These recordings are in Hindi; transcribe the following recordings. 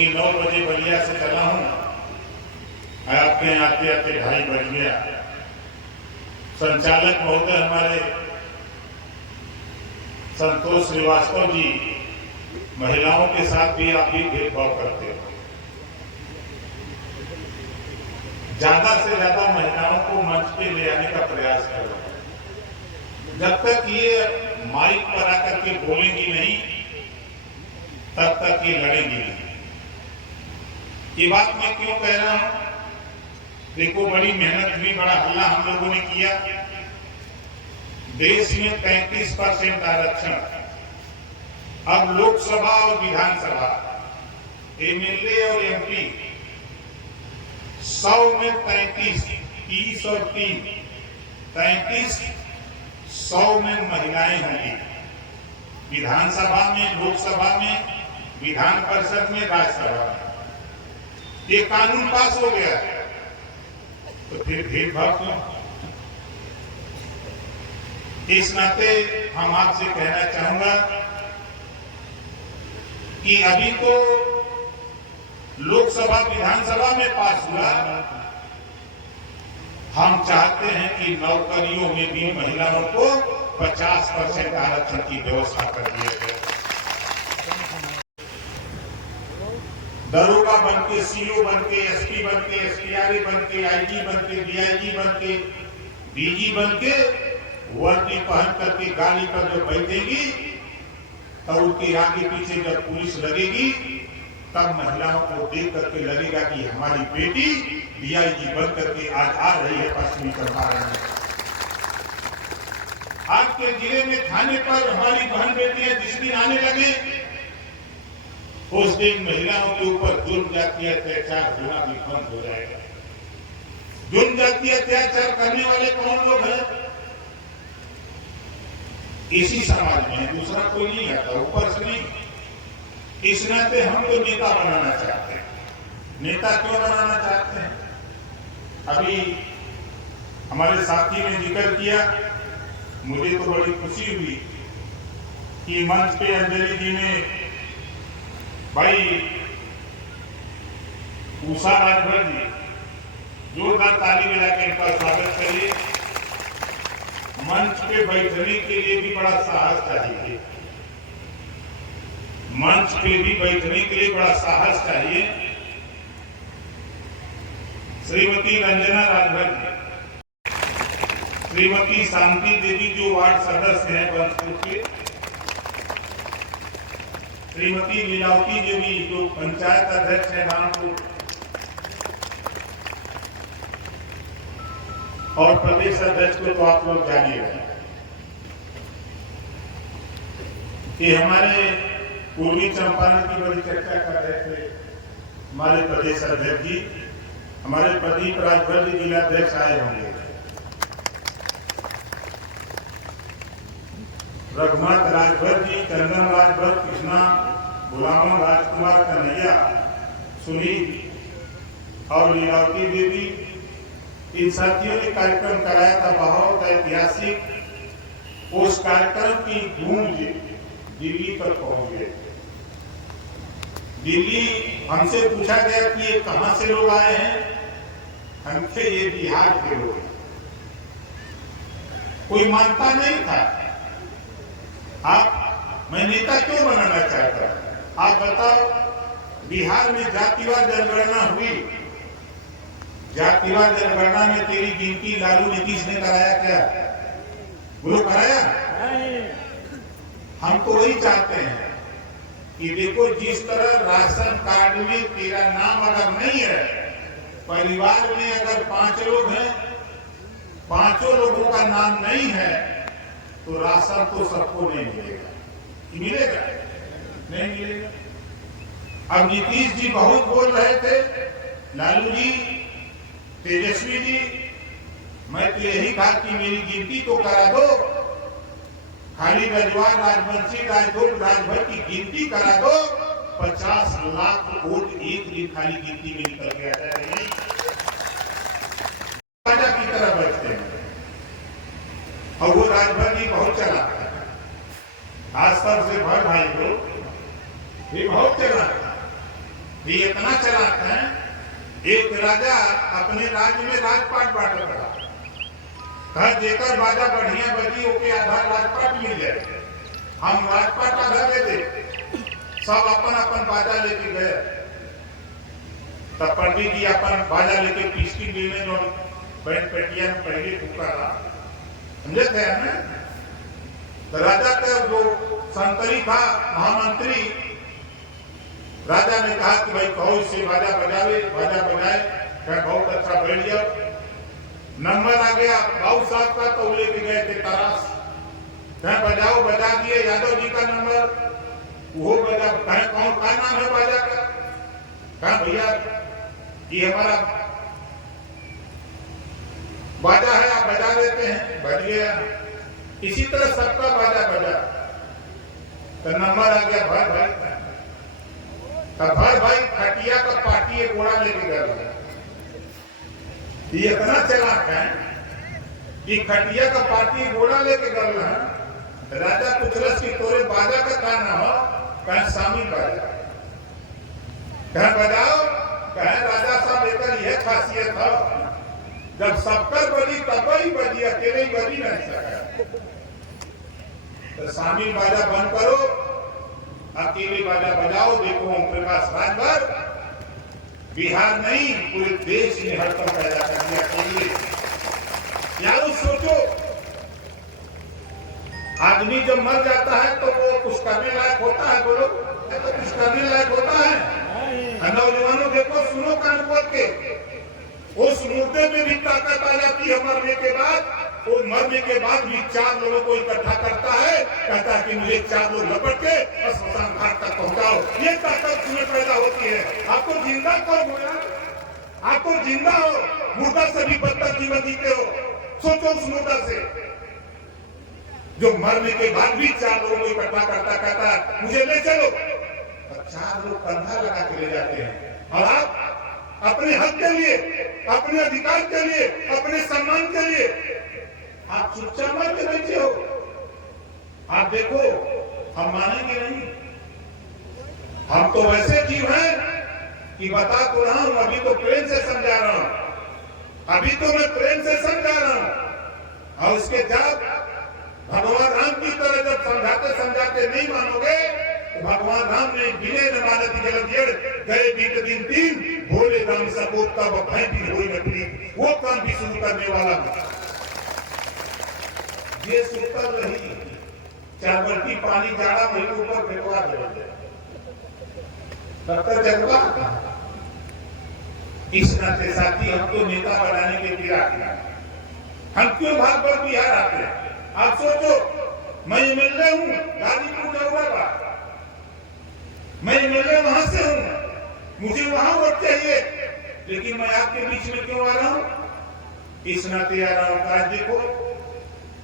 चूंकि 9 बजे बलिया से चला हूं, आपके आते आते 2:30 बज गया। संचालक महोदय हमारे संतोष श्रीवास्तव जी, महिलाओं के साथ भी आप ही भेदभाव करते हो। ज्यादा से ज्यादा महिलाओं को मंच पे ले आने का प्रयास करो। जब तक ये माइक पर आकर के बोलेंगी नहीं, तब तक ये लड़ेंगी नहीं। ये बात मैं क्यों कह रहा हूं? देखो, बड़ी मेहनत हुई, बड़ा हल्ला हम लोगों ने किया। देश में 35% आरक्षण, अब लोकसभा और विधानसभा, एमएलए और एमपी 100 में 33, 30 और 3, 33, 100 में महिलाएं होंगी। विधानसभा में, लोकसभा में, विधान परिषद में, राज्यसभा में ये कानून पास हो गया, तो फिर भेदभाव क्यों? इस नाते हम आपसे कहना चाहूंगा कि अभी तो लोकसभा विधानसभा में पास हुआ, हम चाहते हैं कि नौकरियों में भी महिलाओं को 50% आरक्षण की व्यवस्था कर दिया जाए। दरोगा बनके, सीओ बनके, एसपी बनके, एसपीआरए बनके, आईजी बनके, डीआईजी बनके, डीजी बनके वर्दी पहन करके गाड़ी पर जब बैठेगी, तब उनके आगे पीछे जब पुलिस लगेगी, तब महिलाओं को देख करके लगेगा कि हमारी बेटी डीआईजी बन करके आज आ रही है पश्चिमी चंपारण में। आपके जिले में थाने पर हमारी बहन बेटियां जिस दिन आने लगे, उस दिन महिलाओं के ऊपर जुर्म जाति अत्याचार होना भी बंद हो जाएगा। जुर्म जाति अत्याचार करने वाले कौन लोग हैं? इसी समाज में, दूसरा कोई नहीं आता, ऊपर से नहीं। इस नाते हम तो नेता बनाना चाहते हैं। नेता क्यों बनाना चाहते हैं? अभी हमारे साथी ने जिक्र किया, मुझे तो बड़ी खुशी हुई कि मंच पे अंजलि जी ने, भाई उषा राजभर जी, जोरदार ताली बजा के इनका स्वागत करिए। मंच पे बैठने के लिए भी बड़ा साहस चाहिए, मंच पे भी बैठने के लिए बड़ा साहस चाहिए। श्रीमती रंजना राजभर जी, श्रीमती शांति देवी जो वार्ड सदस्य हैं बंसपुर के, श्रीमती लीलावती देवी जो पंचायत अध्यक्ष है रामपुर, और प्रदेश अध्यक्ष को तो आप लोग जानिए रहे। ये हमारे पूर्वी चंपारण की बड़ी चर्चा कर रहे थे हमारे प्रदेश अध्यक्ष जी, हमारे प्रदीप राजभर जी जिलाध्यक्ष आए होंगे, रघुनाथ राजभर जी, चंदन राजभर, कृष्णा, गुलाम राजकुमार, कन्हैया, सुनील और लीलावती देवी, इन साथियों ने कार्यक्रम कराया था, बहुत ऐतिहासिक। उस कार्यक्रम की गूंज दिल्ली तक पहुंच गई। दिल्ली हमसे पूछा गया कि ये कहां से लोग आए हैं? हमसे ये बिहार के लोग हैं। कोई मानता नहीं था। मैं नेता क्यों बनाना चाहता? आप बताओ, बिहार में जातिवाद जनगणना हुई, जातिवाद जनगणना में तेरी गिनती लालू नीतीश ने कराया क्या? वो कराया? हम तो वही चाहते हैं कि देखो, जिस तरह राशन कार्ड में तेरा नाम अगर नहीं है, परिवार में अगर 5 लोग हैं, 5 लोगों का नाम नहीं है, तो राशन तो सबको नहीं मिलेगा। मिलेगा? नहीं मिलेगा। अब नीतीश जी बहुत बोल रहे थे, लालू जी, तेजस्वी जी, मैं तो यही कहा कि मेरी गिनती तो करा दो, खाली रजवाड़, राजवंशी, राजभोग, राजभर की गिनती करा दो। 50 लाख वोट एक दिन खाली गिनती में निकल के आ जाए, राजा की तरह बैठते हैं। और वो राजभर जी बहुत चला था, खासतौर से भर भाई को भी बहुत चला था। एक राजा अपने राज्य में राजपाट बांट रहा, कहा जेकर बाजा बढ़िया बजी ओके आधार राजपाट मिल जाए, हम राजपाट आधा दे दे। सब अपन अपन बाजा लेके गए। तब पंडित जी अपन बाजा लेके पिचकी लेने जो बैंड पेटिया में पहले पुकारा, समझे थे ना। तो राजा का जो संतरी था महामंत्री, राजा ने कहा कि भाई कहो इससे बाजा बजावे, बाजा बजाए, क्या बहुत अच्छा बैठ गया। नंबर आ गया बाबू साहब का, तो लेके गए थे तरास, क्या बजाओ, बजा दिए। यादव जी का नंबर, वो बजा, कौन का नाम है बाजा का, कहा भैया ये हमारा बाजा है, आप बजा देते हैं, बज गया। इसी तरह सबका बाजा बजा, तो नंबर आ गया भाई भाई, तब भाई खटिया का पार्टी एक घोड़ा लेके गया। ये इतना चलाक है कि खटिया का पार्टी घोड़ा लेके गया। राजा पूछलस कि तोरे बाजा का क्या नाम हो, कहे शामिल बाजा, कहे बजाओ, कहे राजा साहब एकर यह खासियत है, जब सबकर बजी तब ही बजी, अकेले ही बजी नहीं सका। तो शामिल बाजा बंद करो, अकेले बाजा बजाओ। देखो ओम प्रकाश राजभर बिहार नहीं पूरे देश में हड़कंप पैदा कर दिया अकेले। यार सोचो, आदमी जब मर जाता है तो वो कुछ करने लायक होता है, बोलो तो कुछ करने लायक होता है। नौजवानों देखो, सुनो कान खोल के, उस मुद्दे में भी ताकत आ जाती है मरने के बाद। वो मरने के बाद भी 4 लोगों को इकट्ठा करता है, कहता है कि मुझे 4 लोग लपट के स्मशान घाट तक पहुंचाओ। ये ताकत तुम्हें पैदा होती है। आपको जिंदा कौन बोला, आपको जिंदा हो, मुर्दा से भी बदतर जीवन जीते हो। सोचो उस मुर्दा से जो मरने के बाद भी 4 लोगों को इकट्ठा करता, कहता है मुझे ले चलो, और 4 लोग कंधा लगा के ले जाते हैं। और आप अपने हक के लिए, अपने अधिकार के लिए, अपने सम्मान के लिए आप चुपचाप मर के बैठे हो। आप देखो, हम मानेंगे नहीं। हम तो वैसे जीव हैं कि बता तो रहा हूं, अभी तो प्रेम से समझा रहा हूं, अभी तो मैं प्रेम से समझा रहा हूं। और उसके जब भगवान राम की तरह जब समझाते समझाते नहीं मानोगे, तो भगवान राम ने बिने न मानती जलदियड़ गए बीत दिन 3, भोले राम सबो तब भय भी हुई नकली। वो काम भी शुरू करने वाला था। ये सुतर रही, चावटी पानी जाड़ा वही ऊपर फेंकवा दे, तब तक जगवा। इस नाते साथी हम तो नेता बनाने के फिराक में, हम क्यों भाग पर बिहार आते हैं। आप सोचो, मैं एमएलए हूँ गाजीपुर जरूरा, मैं एमएलए वहां से हूँ, मुझे वहां वोट चाहिए, लेकिन मैं आपके बीच में क्यों आ रहा हूँ। इस नाते आ रहा हूँ। आज देखो,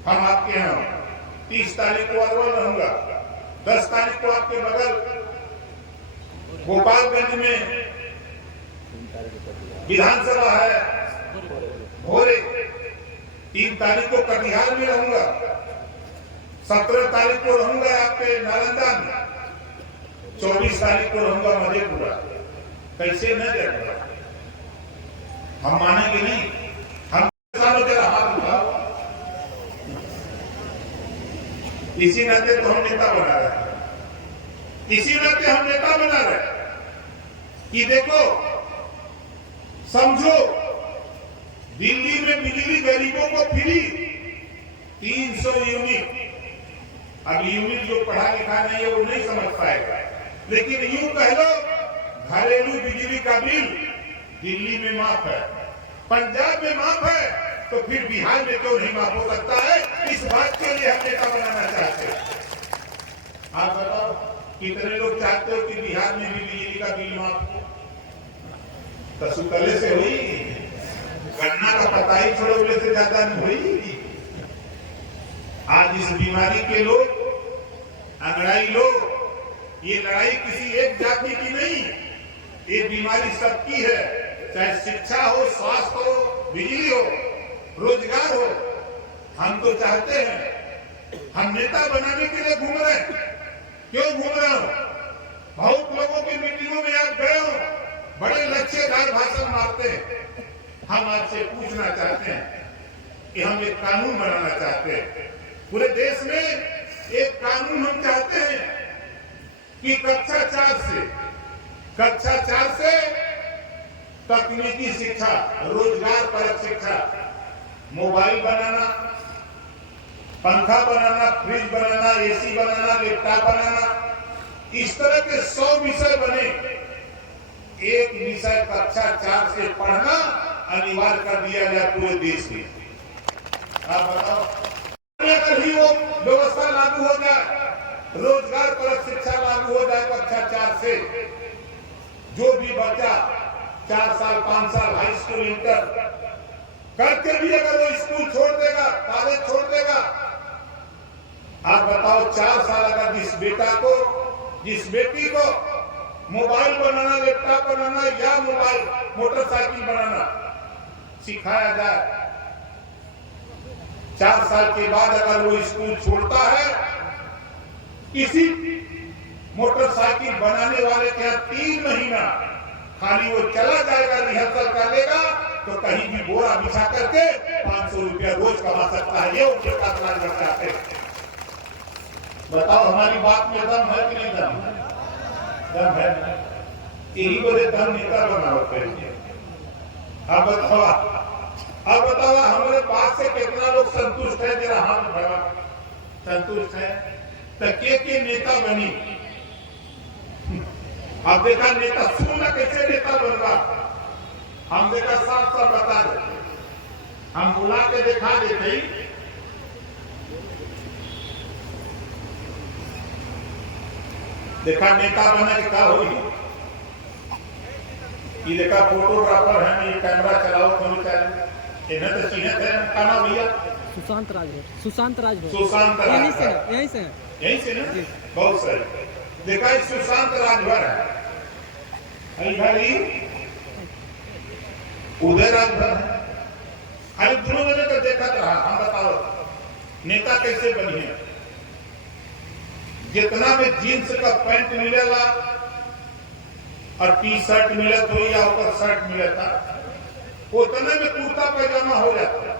हम आपके यहाँ 30 तारीख को अरवल रहूंगा, 10 तारीख को आपके बगल गोपालगंज में विधानसभा है, भोरे 3 तारीख को कटिहार में रहूंगा, 17 तारीख को रहूंगा आपके नालंदा में, 24 तारीख को रहूंगा मधेपुरा। कैसे न जाएगा, हम मानेंगे नहीं। हम हाथ उठाओ, इसी नाते तो हम नेता बना रहे हैं, इसी नाते हम नेता बना रहे हैं कि देखो, समझो, दिल्ली में बिजली गरीबों को फ्री 300 यूनिट। अब यूनिट जो पढ़ा लिखा नहीं है वो नहीं समझ पाएगा, लेकिन यूं कह लो, घरेलू बिजली का बिल दिल्ली में माफ है, पंजाब में माफ है, तो फिर बिहार में क्यों नहीं माफ हो सकता है। इस बात के लिए हम नेता बनाना चाहते हैं। आप बताओ, कितने लोग चाहते हो कि बिहार में भी बिजली का बिल माफ हो। तो सुतले से हुई, गन्ना का पता ही छोड़े से ज्यादा नहीं हुई। आज इस बीमारी के लोग, अंगड़ाई लोग, ये लड़ाई किसी एक जाति की नहीं, ये बीमारी सबकी है। चाहे शिक्षा हो, स्वास्थ्य हो, बिजली हो, रोजगार हो। हम तो चाहते हैं, हम नेता बनाने के लिए घूम रहे हैं। क्यों घूम रहे हो? बहुत लोगों की मीटिंगों में आप गए हो, बड़े लक्ष्यदार भाषण मारते हैं। हम आपसे पूछना चाहते हैं कि हम एक कानून बनाना चाहते हैं, पूरे देश में एक कानून हम चाहते हैं कि कक्षा 4 से तकनीकी शिक्षा, रोजगार परक शिक्षा, मोबाइल बनाना, पंखा बनाना, फ्रिज बनाना, एसी बनाना, लैपटॉप बनाना, इस तरह के 100 विषय बने। एक विषय कक्षा 4 से पढ़ना अनिवार्य कर दिया जाए पूरे देश में। आप बताओ, अगर ही वो व्यवस्था लागू हो जाए, रोजगार परक शिक्षा लागू हो जाए कक्षा 4 से, जो भी बच्चा 4 साल 5 साल हाई स्कूल इंटर करके भी अगर वो स्कूल छोड़ देगा, कॉलेज छोड़ देगा, आप बताओ 4 साल अगर जिस बेटी को मोबाइल बनाना, लैपटॉप बनाना या मोटरसाइकिल बनाना सिखाया जाए, 4 साल के बाद अगर वो स्कूल छोड़ता है, किसी मोटरसाइकिल बनाने वाले के 3 महीना खाली वो चला जाएगा, रिहर्सल कर लेगा, तो कहीं भी बोरा बिछा करके 500 रुपया रोज कमा सकता है। ये उनके पास लालच चाहते हैं। बताओ, हमारी बात में दम है कि नहीं? दम है। यही बोले दम नेता बनाओ करिए। अब बताओ हमारे पास से कितना लोग संतुष्ट है? जरा हाथ बढ़ा, संतुष्ट है तो के नेता बनी। अब देखा नेता सुनना कैसे नेता बन रहा, हम देखा साफ साफ बता देते, हम बुला के दिखा देते। देखा नेता बना के क्या होगी? ये देखा फोटोग्राफर है, ये कैमरा चलाओ तो इन्हें तो चिन्हित है। क्या नाम भैया? सुशांत राजभर। सुशांत राजभर यहीं से ना? बहुत सही। देखा ये सुशांत राजभर है, इधर ही उदय राजभर है। अरे दोनों जने को देखा रहा। हम बताओ नेता कैसे बनी है? जितना में जींस का पैंट मिलेगा और टी शर्ट मिलत हो या ऊपर शर्ट मिलता, उतने में कुर्ता पैजामा हो जाता,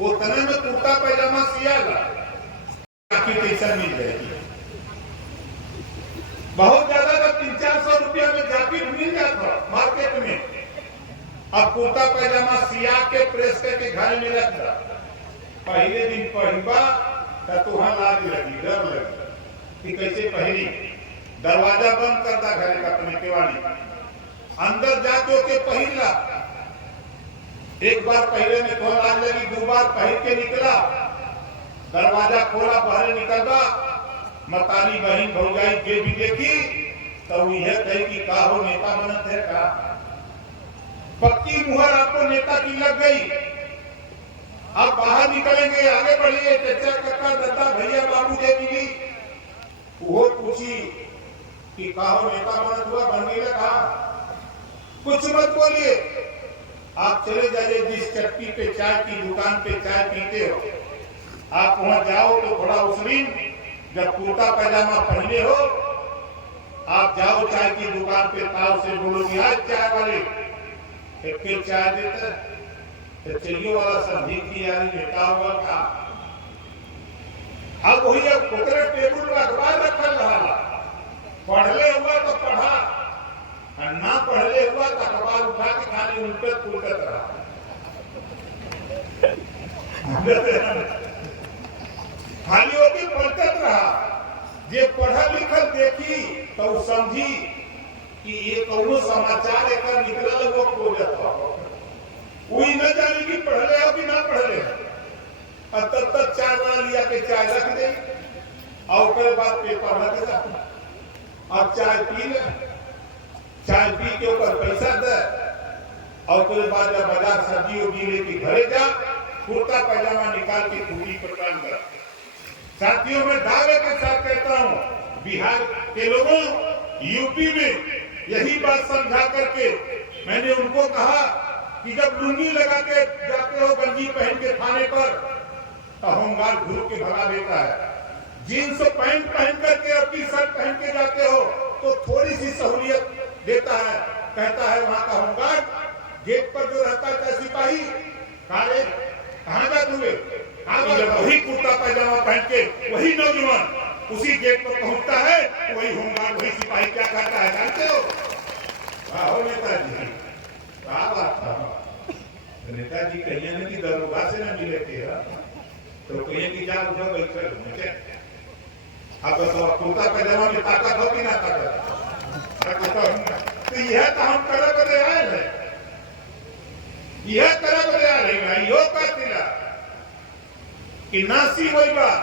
उतने में कुर्ता पैजामा सियाला पैसा मिल जाएगी। बहुत ज्यादा का 300-400 रुपया में जैकेट मिल जाता मार्केट में। अब कुर्ता पैजामा सिया के प्रेस करके घर में रखता, पहले दिन पहनबा तो वहां लाज लगी, डर लगी कि कैसे पहनी। दरवाजा बंद करता घर का अपने केवाड़ी, अंदर जाके के पहनला। एक बार पहले में तो लाज लगी, 2 बार पहन के निकला, दरवाजा खोला, बाहर निकलवा, मतारी बहन भौजाई जे भी देखी तो यह कही कि का हो नेता बनत है का? पक्की मुहर आपको नेता की लग गई। अब बाहर निकलेंगे, आगे बढ़िए, चचा काका दादा भैया बाबू जे मिली, वो पूछी कि का हो नेता बनत हुआ, बन गया कहा? कुछ मत बोलिए, आप चले जाइए जिस चट्टी पे चाय की दुकान पे चाय पीते हो, आप वहां जाओ तो थोड़ा उसरीन, जब कुर्ता पैजामा पहने हो, आप जाओ चाय की दुकान पे, ताव से बोलोगे आज चाय वाले फिर चाय देते, तो चाहिए वाला समझी की यारी नेता हुआ का। अब वही टेबल पर अखबार रखल रहा, पढ़ले हुआ तो पढ़ा, और ना पढ़ले हुआ तो अखबार उठा के खाली उल्टत पुलटत रहा। खाली होके पलटत रहा। जे पढ़ा लिखल देखी तो समझी कि ये कौनो समाचार एक निकलल वो खोजत हो, वही न जानी कि पढ़ले हो कि ना पढ़ले। और तब तक चाय बना लिया के चाय रख दे, और उसके बाद पेपर रख दे, अब चाय पी ले, चाय पी के ऊपर पैसा दे, और उसके बाद जब बाजार सब्जी उब्जी लेके घरे जा, कुर्ता पैजामा निकाल के पूरी पर टांग कर। साथियों में दावे के साथ कहता हूं, बिहार के लोगों, यूपी में यही बात समझा करके मैंने उनको कहा कि जब लुंगी लगा के जाते हो, गंजी पहन के थाने पर, तो होमगार्ड घूर के भगा देता है। जीन्स पैंट पहन करके और टी शर्ट पहन के जाते हो तो थोड़ी सी सहूलियत देता है। कहता है वहां का होमगार्ड, गेट पर जो रहता है सिपाही, काले कहाँ गए तुम्हें? जब वही कुर्ता पैजामा पहन के वही नौजवान उसी गेट पर पहुंचता है, वही होमगार्ड वही सिपाही क्या कहता है जानते हो? वाह नेताजी, क्या बात था। नेताजी कहिए ना कि दरोगा से न मिले थे, तो कहिए कि जा उधर बैठे मुझे अब तो कुर्ता पैजामा में ताकत हो कि ना ताकत? तो यह तो हम करे बदे आए हैं, यह करे बदे आ रही है। यो कहती कि नासी वही बात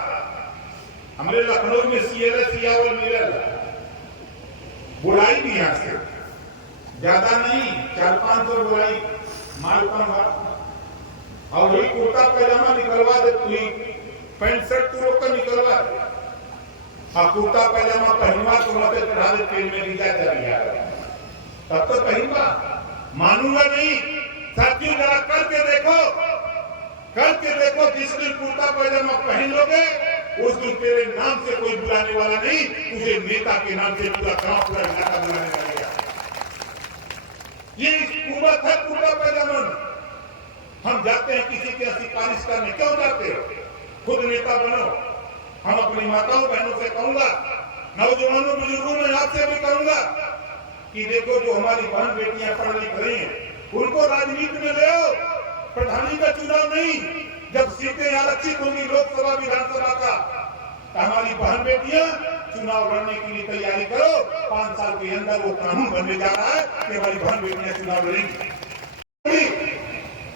हमारे लखनऊ में सियावल मिले बुलाई भी यहाँ से ज्यादा नहीं, 400-500 बुलाई मालपन और वही कुर्ता पैजामा निकलवा दे, पैंट शर्ट तू लोग का निकलवा दे, और कुर्ता पैजामा पहनवा तो मत चढ़ा दे, तेल में गिरा चलिए तब तो पहनवा, मानूंगा नहीं। साथियों जरा करके देखो, जिस दिन कुर्ता पैजामा पहन लोगे उस दिन तेरे नाम से कोई बुलाने वाला नहीं, तुझे नेता के नाम से पूरा गांव पूरा इलाका बुलाने लगेगा। ये कुर्ता है कुर्ता पैजामा। हम जाते हैं किसी के सिफारिश करने, क्यों जाते हो? खुद नेता बनो। हम अपनी माताओं बहनों से कहूंगा, नौजवानों बुजुर्गों में आपसे भी कहूंगा कि देखो जो हमारी बहन बेटियां पढ़ लिख रही हैं उनको राजनीति में ले आओ। प्रधानी का चुनाव नहीं, जब सीटें आरक्षित होंगी लोकसभा विधानसभा का, हमारी बहन बेटियां चुनाव लड़ने के लिए तैयारी करो। 5 साल के अंदर वो कानून बनने जा रहा है कि हमारी बहन बेटियां चुनाव लड़ेंगी,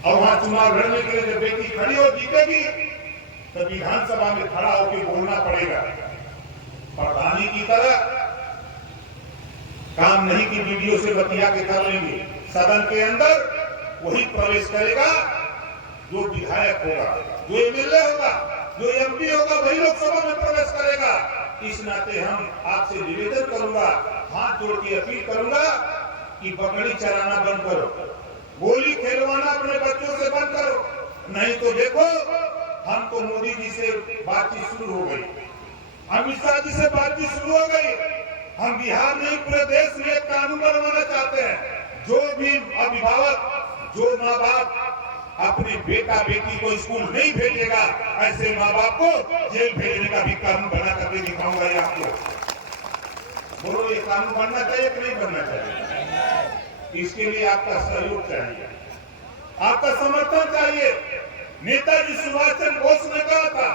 और वहां चुनाव लड़ने के लिए जब बेटी खड़ी हो जीतेगी तो विधानसभा में खड़ा होकर बोलना पड़ेगा। प्रधानी की तरह काम नहीं कि वीडियो से बतिया के कर लेंगे। सदन के अंदर वही प्रवेश करेगा जो विधायक होगा, जो एमएलए होगा, जो एमपी होगा, वही लोकसभा में प्रवेश करेगा। इस नाते हम आपसे निवेदन करूंगा, हाथ जोड़ के अपील करूंगा कि बकरी चराना बंद करो, गोली खेलवाना अपने बच्चों से बंद करो। नहीं तो देखो हम तो मोदी जी से बातचीत शुरू हो गई, अमित शाह जी से बातचीत शुरू हो गई। हम बिहार नहीं पूरे देश में एक कानून बनवाना चाहते हैं, जो भी अभिभावक, जो माँ बाप अपने बेटा बेटी को स्कूल नहीं भेजेगा, ऐसे माँ बाप को जेल भेजने का भी कानून बना करके दिखाऊंगा आपको। बोलो ये कानून बनना चाहिए कि नहीं बनना चाहिए? इसके लिए आपका सहयोग चाहिए, आपका समर्थन चाहिए। नेताजी सुभाष चंद्र बोस ने कहा था,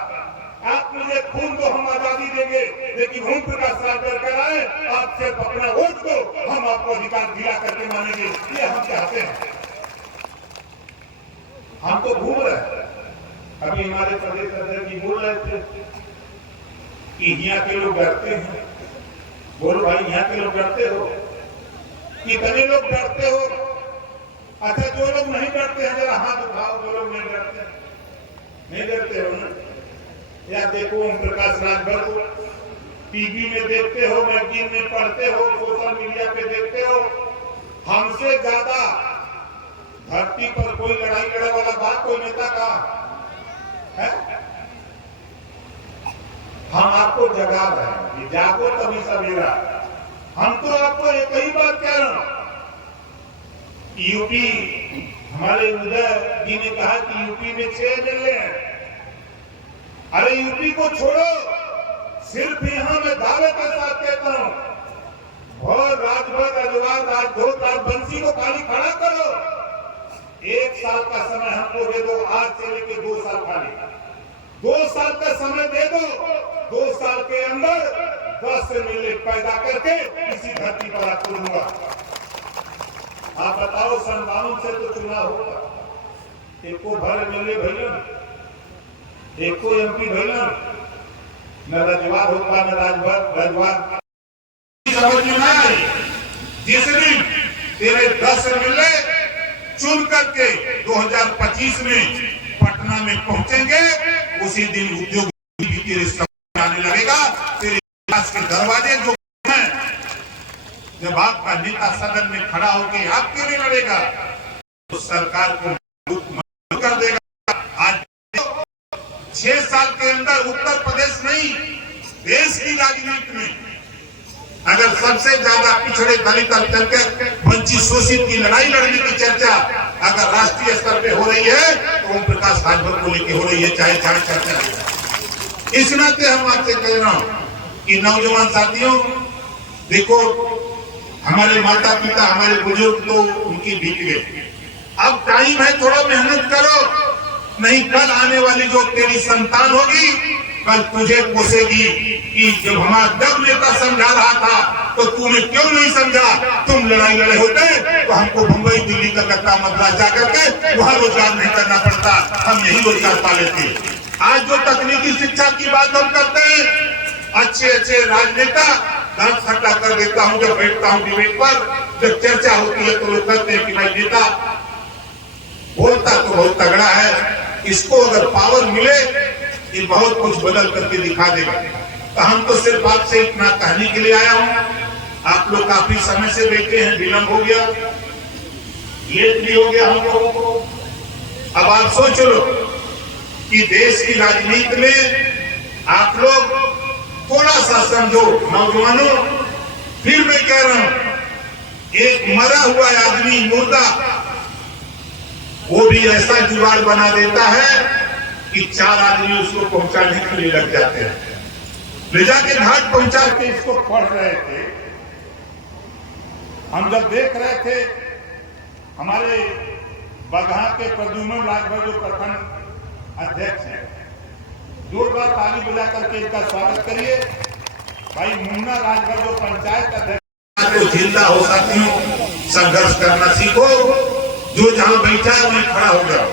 आप मुझे खून दो हम आजादी देंगे, लेकिन ओम प्रकाश राजभर आए आप सिर्फ अपना वोट दो, हम आपको अधिकार दिला करके मानेंगे। ये हम चाहते हैं। हम तो घूम रहे हैं, अभी हमारे प्रदेश अध्यक्ष जी बोल रहे थे कि यहाँ के लोग डरते हैं। बोलो भाई यहाँ के लोग डरते हो? कितने लोग डरते हो? अच्छा जो लोग नहीं डरते हैं जरा हाथ उठाओ, जो लोग नहीं डरते, नहीं डरते हो ना? या देखो ओम प्रकाश राजभर को टीवी में देखते हो, मैगजीन में पढ़ते हो, सोशल मीडिया पे देखते हो। हमसे ज्यादा धरती पर कोई लड़ाई लड़ने वाला बात कोई नेता का है? हम आपको जगा रहे हैं कि जागो तभी सवेरा। हम तो आपको एक ही बात कह रहे हैं। यूपी हमारे उदय जी ने कहा कि यूपी में 6 एमएलए हैं। अरे यूपी को छोड़ो, सिर्फ यहाँ मैं दावे के साथ कहता हूँ, भोर राजभर रजवार राजधोत राजवंशी को खाली खड़ा करो। 1 साल का समय हमको दे दो, आज से लेके 2 साल खाली 2 साल का समय दे दो। 2 साल के अंदर 10 एमएलए पैदा करके इसी धरती पर आपको दूंगा। आप बताओ 57 से तो चुनाव होगा, एको भर एमएलए भैया, एको एमपी भैया, न रजवार होगा न रजवार। समझ में ना आई? जिस दिन तेरे 10 एमएलए चुन करके 2025 में पटना में पहुंचेंगे, उसी दिन उद्योग भी तेरे सामने आने लगेगा। तेरे विकास के दरवाजे जो हैं, जब आपका नेता सदन में खड़ा होकर आपके लिए लड़ेगा तो सरकार को मजबूत कर देगा। आज 6 साल के अंदर उत्तर प्रदेश नहीं, देश की राजनीति में अगर सबसे ज्यादा पिछड़े दलित अल्पसंख्यक वंचित शोषित की लड़ाई लड़ने की चर्चा अगर राष्ट्रीय स्तर पे हो रही है तो ओम प्रकाश राजभर को लेकर हो रही है, चाहे चाहे चर्चा। इस नाते हम आपसे कह रहा हूं कि नौजवान साथियों, देखो हमारे माता पिता हमारे बुजुर्ग तो उनकी बीत गए, अब टाइम है थोड़ा मेहनत करो, नहीं कल आने वाली जो तेरी संतान होगी कल तुझे पोसेगी कि जब हमारा जब नेता समझा रहा था तो तूने क्यों नहीं समझा, तुम लड़ाई लड़े होते तो हमको मुंबई दिल्ली कलकत्ता मद्रास जाकर के वहां रोजगार नहीं करना पड़ता, हम यही रोजगार पा लेते। आज जो तकनीकी शिक्षा की बात हम करते हैं, अच्छे अच्छे राजनेता दांत खट्टा कर देता हूं जब बैठता हूं डिबेट पर, जब चर्चा होती है तो लोग कहते हैं कि भाई नेता बोलता तो बहुत तगड़ा है, इसको अगर पावर मिले ये बहुत कुछ बदल करके दिखा देगा। तो हम तो सिर्फ आपसे इतना कहने के लिए आया हूं, आप लोग काफी समय से बैठे हैं, विलंब हो गया, लेट भी हो गया हम लोगों को। अब आप सोच लो कि देश की राजनीति में आप लोग थोड़ा सा समझो नौजवानों, फिर मैं कह रहा हूं एक मरा हुआ आदमी मुर्दा वो भी ऐसा जुगाड़ बना देता है कि 4 आदमी उसको पहुंचाने के लिए लग जाते हैं, ले जाके घाट पहुंचा के इसको पढ़ रहे थे। हम जब देख रहे थे हमारे बगहा के प्रद्युम्न राजभर जो प्रखंड अध्यक्ष हैं, जोरदार ताली बजा करके इनका स्वागत करिए। भाई मुन्ना राजभर जो पंचायत अध्यक्ष, तो जिंदा हो साथियों, संघर्ष करना सीखो, जो जहां बैठा है वहीं खड़ा हो जाओ।